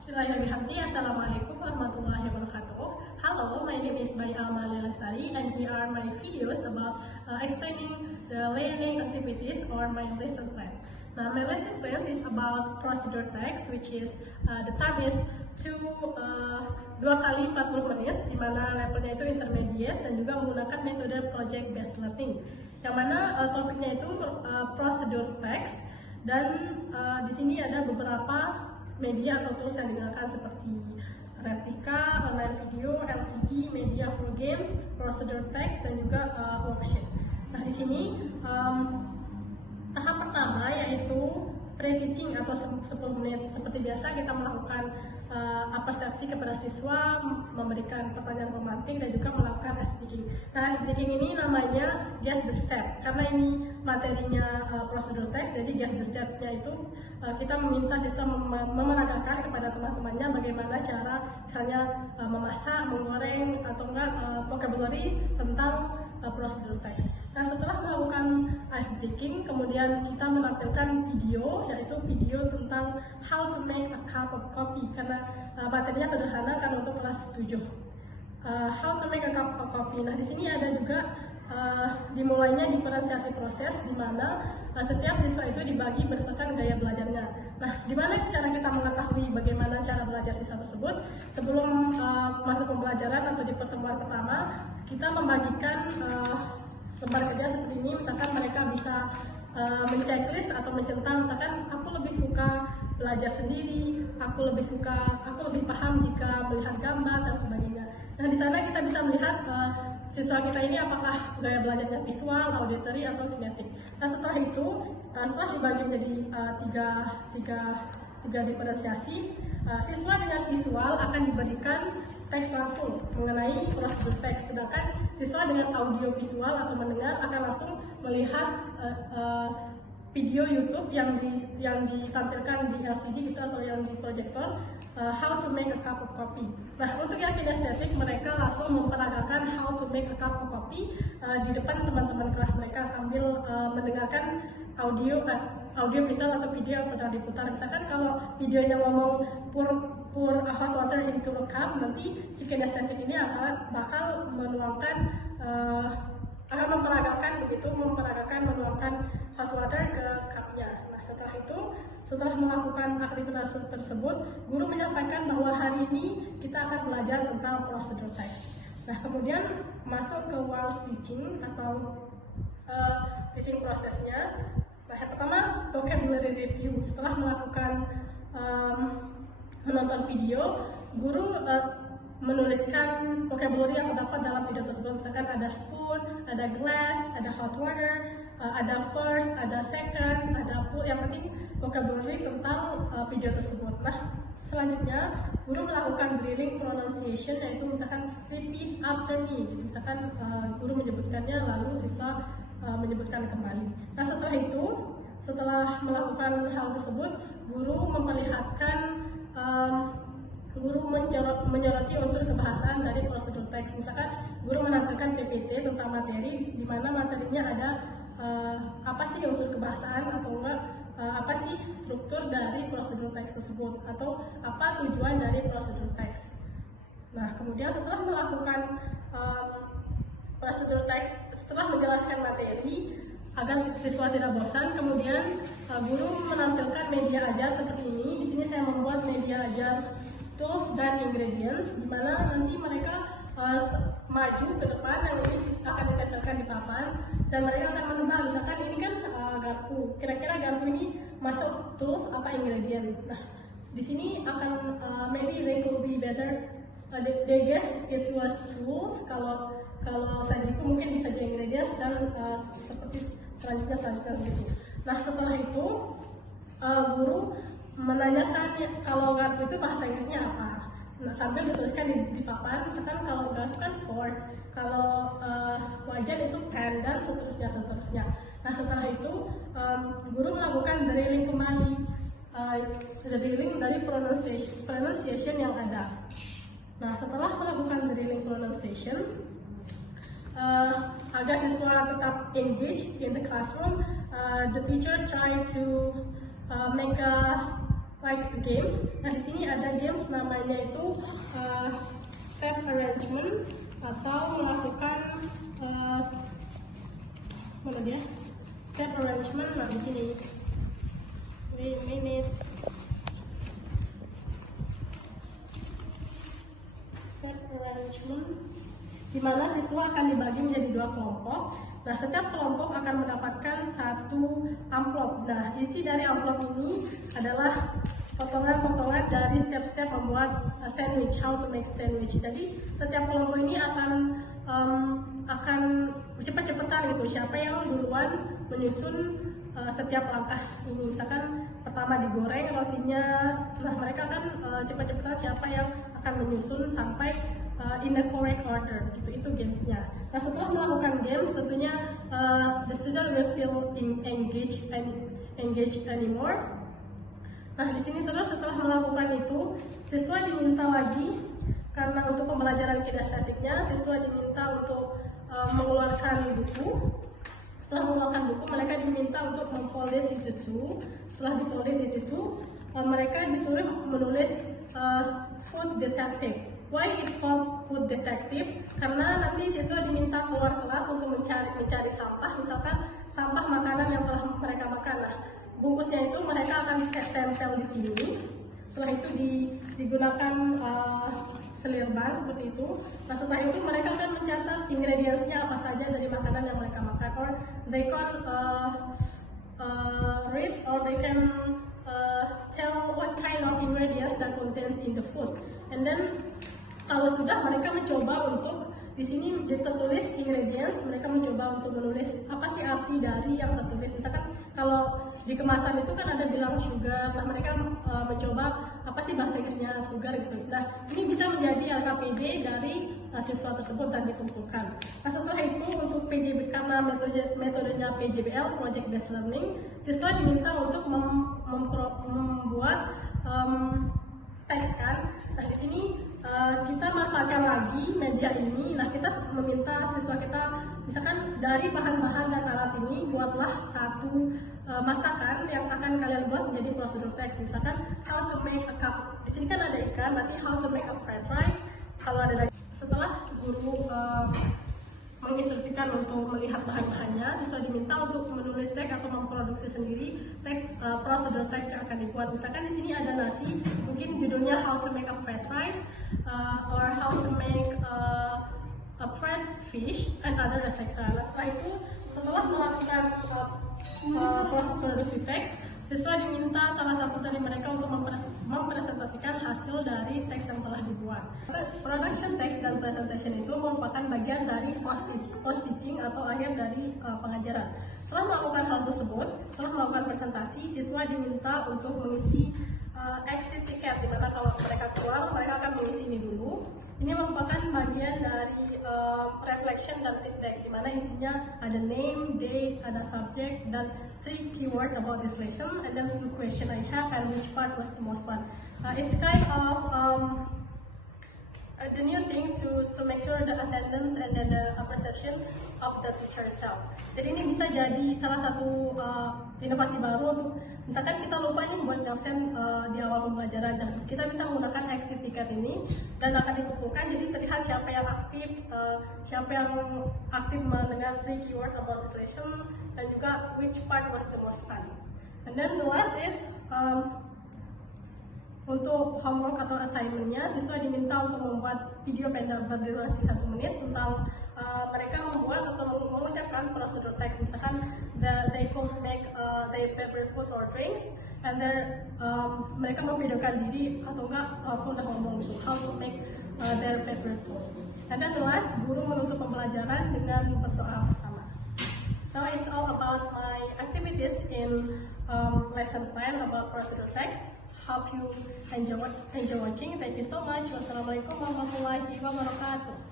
Bismillahirrahmanirrahim. Assalamualaikum warahmatullahi wabarakatuh. Hello, my name is Bayi Amalia Lestari, and here are my videos about explaining the learning activities or my lesson plan. Now, my lesson plan is about procedure text, which is the time is 2 kali 40 menit, di mana levelnya itu intermediate dan juga menggunakan metode project based learning. Yang mana topiknya itu procedure text, dan di sini ada beberapa media atau tools yang digunakan seperti replika, online video, LCD, media for games, procedure text, dan juga worksheet. Nah, di sini tahap pertama yaitu pre-teaching atau 10 menit. Seperti biasa kita melakukan persepsi kepada siswa, memberikan pertanyaan pemantik, dan juga melakukan ice breaking. Nah, ice breaking ini namanya guess the step, karena ini materinya procedure text, jadi guess the step-nya itu kita meminta siswa memeragakan kepada teman-temannya bagaimana cara misalnya memasak, menggoreng, atau enggak vocabulary tentang procedure text. Nah, setelah melakukan ice breaking, kemudian kita menampilkan video, yaitu video tentang how to make a cup of coffee, karena materinya sederhana kan untuk kelas 7. How to make a cup of coffee. Nah, di sini ada juga dimulainya diferensiasi proses, di mana setiap siswa itu dibagi berdasarkan gaya belajarnya. Nah, gimana cara kita mengetahui bagaimana cara belajar siswa tersebut? Sebelum masuk pembelajaran atau di pertemuan pertama, kita membagikan lembar kerja seperti ini. Misalkan mereka bisa menceklis atau mencentang, misalkan aku lebih suka belajar sendiri, aku lebih paham jika melihat gambar, dan sebagainya. Nah, di sana kita bisa melihat siswa kita ini apakah gaya belajarnya visual, auditory, atau kinetik. Nah, setelah itu, setelah dibagi menjadi tiga diferensiasi, siswa dengan visual akan diberikan teks langsung mengenai prosedur teks, sedangkan siswa dengan audio visual atau mendengar akan langsung melihat video YouTube yang ditampilkan di LCD gitu atau yang di proyektor, how to make a cup of coffee. Nah, untuk yang kinestetik, mereka langsung memperagakan how to make a cup of coffee di depan teman-teman kelas mereka sambil mendengarkan audio visual atau video yang sedang diputar. Misalkan kalau videonya ngomong pour a hot water into a cup, nanti si kinestetik ini bakal menuangkan akan memperagakan menuangkan hot water ke cupnya. Nah, setelah itu, setelah melakukan aktivitas tersebut, guru menyampaikan bahwa hari ini kita akan belajar tentang prosedur text. Nah, kemudian masuk ke walls teaching atau teaching prosesnya. Nah, yang pertama vocabulary review. Setelah melakukan menonton video, guru menuliskan vocabulary yang terdapat dalam video tersebut. Misalkan ada spoon, ada glass, ada hot water, ada first, ada second, ada pull. Yang penting vocabulary tentang video tersebut. Nah, selanjutnya guru melakukan drilling pronunciation, yaitu misalkan repeat after me. Misalkan guru menyebutkannya lalu siswa menyebutkan kembali. Nah, setelah itu, setelah melakukan hal tersebut, guru memperlihatkan guru menyoroti unsur kebahasaan dari prosedur teks. Misalkan guru menampilkan PPT tentang materi, di mana materinya ada apa sih unsur kebahasaan, atau enggak apa sih struktur dari prosedur teks tersebut, atau apa tujuan dari prosedur teks. Nah, kemudian setelah melakukan prosedur teks, setelah menjelaskan materi agar siswa tidak bosan, kemudian guru menampilkan media ajar seperti ini. Di sini saya membuat media ajar tools dan ingredients, di mana nanti mereka maju ke depan dan ini akan ditempelkan di papan, dan mereka akan menebak. Misalkan ini kan garpu, kira-kira garpu ini masuk tools apa ingredient. Nah, di sini akan maybe they could be better. They guess it was tools. Kalau sajiku mungkin bisa jadi ingredients, dan seperti selanjutnya gitu. Nah, setelah itu guru menanyakan kalau garpu itu bahasa Inggrisnya apa. Nah, sambil dituliskan di papan. Misalkan kalau garpu kan fork, kalau wajan itu pen, dan seterusnya. Nah, setelah itu guru melakukan drilling kembali, drilling dari pronunciation yang ada. Nah, setelah melakukan drilling pronunciation, agar siswa tetap engaged in the classroom, the teacher try to make a like games. Nah, di sini ada games namanya itu step arrangement atau melakukan mana dia? Step arrangement. Nah, di sini. Wait a minute. Step arrangement, di mana siswa akan dibagi menjadi 2 kelompok. Nah, setiap kelompok akan mendapatkan 1 amplop. Nah, isi dari amplop ini adalah potongan-potongan dari step-step membuat sandwich, how to make sandwich. Jadi, setiap kelompok ini akan cepat-cepatan gitu. Siapa yang duluan menyusun setiap langkah ini. Misalkan pertama digoreng rotinya, nah mereka akan cepat-cepatan siapa yang akan menyusun sampai in the correct order, gitu. Itu gamesnya. Nah, setelah melakukan games, tentunya the student will feel engaged anymore. Nah, di sini terus setelah melakukan itu, siswa diminta lagi, karena untuk pembelajaran kinestetiknya, siswa diminta untuk mengeluarkan buku. Setelah mengeluarkan buku, mereka diminta untuk memfold it into 2. Setelah difold it into 2, mereka disuruh menulis food detective. Why it called food detective? Karena nanti siswa diminta keluar kelas untuk mencari sampah, misalkan sampah makanan yang telah mereka makan. Nah, bungkusnya itu mereka akan tempel di sini. Setelah itu digunakan selirban seperti itu. Nah, setelah itu mereka akan mencatat ingredientsnya apa saja dari makanan yang mereka makan. Or they can read or they can tell what kind of ingredients that contains in the food. And then kalau sudah, mereka mencoba untuk di sini tertulis ingredients, mereka mencoba untuk menulis apa sih arti dari yang tertulis. Misalkan kalau di kemasan itu kan ada bilang sugar, nah mereka mencoba apa sih bahasa Inggrisnya sugar gitu. Nah, ini bisa menjadi LKPD dari siswa tersebut dan dikumpulkan. Nah, setelah itu untuk PJB, karena metodenya PJBL, Project Based Learning, siswa diminta untuk membuat teks kan. Nah, di sini kita manfaatkan lagi media ini. Nah, kita meminta siswa kita, misalkan dari bahan-bahan dan alat ini, buatlah 1 masakan yang akan kalian buat menjadi prosedur teks. Misalkan how to make a cup. Di sini kan ada ikan, berarti how to make a fried rice. Kalau ada daging. Setelah guru menginstruksikan untuk melihat bahan-bahannya, siswa diminta untuk menulis teks atau memproduksi sendiri teks, prosedur teks yang akan dibuat. Misalkan di sini ada nasi, mungkin judulnya how to make a fried rice, or how to make a fried fish and other etc. Nah, setelah itu, setelah melakukan produksi teks, siswa diminta salah satu dari mereka untuk mempresentasikan hasil dari teks yang telah dibuat. Production text dan presentation itu merupakan bagian dari post-teaching atau akhir dari pengajaran. Setelah melakukan hal tersebut, setelah melakukan presentasi, siswa diminta untuk mengisi exit ticket, dimana kalau mereka keluar, mereka akan mengisi ini dulu. Ini merupakan bagian dari reflection dan feedback, dimana isinya ada name, date, ada subject, dan 3 keyword about this lesson, and then 2 question I have, and which part was the most fun. It's kind of the new thing to make sure the attendance and then the perception of the teacher self. Jadi ini bisa jadi salah satu inovasi baru untuk, misalkan kita lupa nih buat absen di awal pembelajaran, dan kita bisa menggunakan exit ticket ini dan akan dikumpulkan, jadi terlihat siapa yang aktif mendengar 3 keyword about this lesson, dan juga which part was the most fun. And then the last is untuk homework atau assignment-nya, siswa diminta untuk membuat video pendek berdurasi 1 menit tentang mereka membuat atau mengucapkan prosedur teks. Misalkan they could make their favorite food or drinks, and then mereka memvideokan diri atau enggak langsung udah ngomong gitu, how to make their favorite food. And then the last, guru menutup pembelajaran dengan berdoa bersama. So it's all about my activities in lesson plan about prosedur text. Hope you enjoy watching. Thank you so much. Wassalamualaikum warahmatullahi wabarakatuh.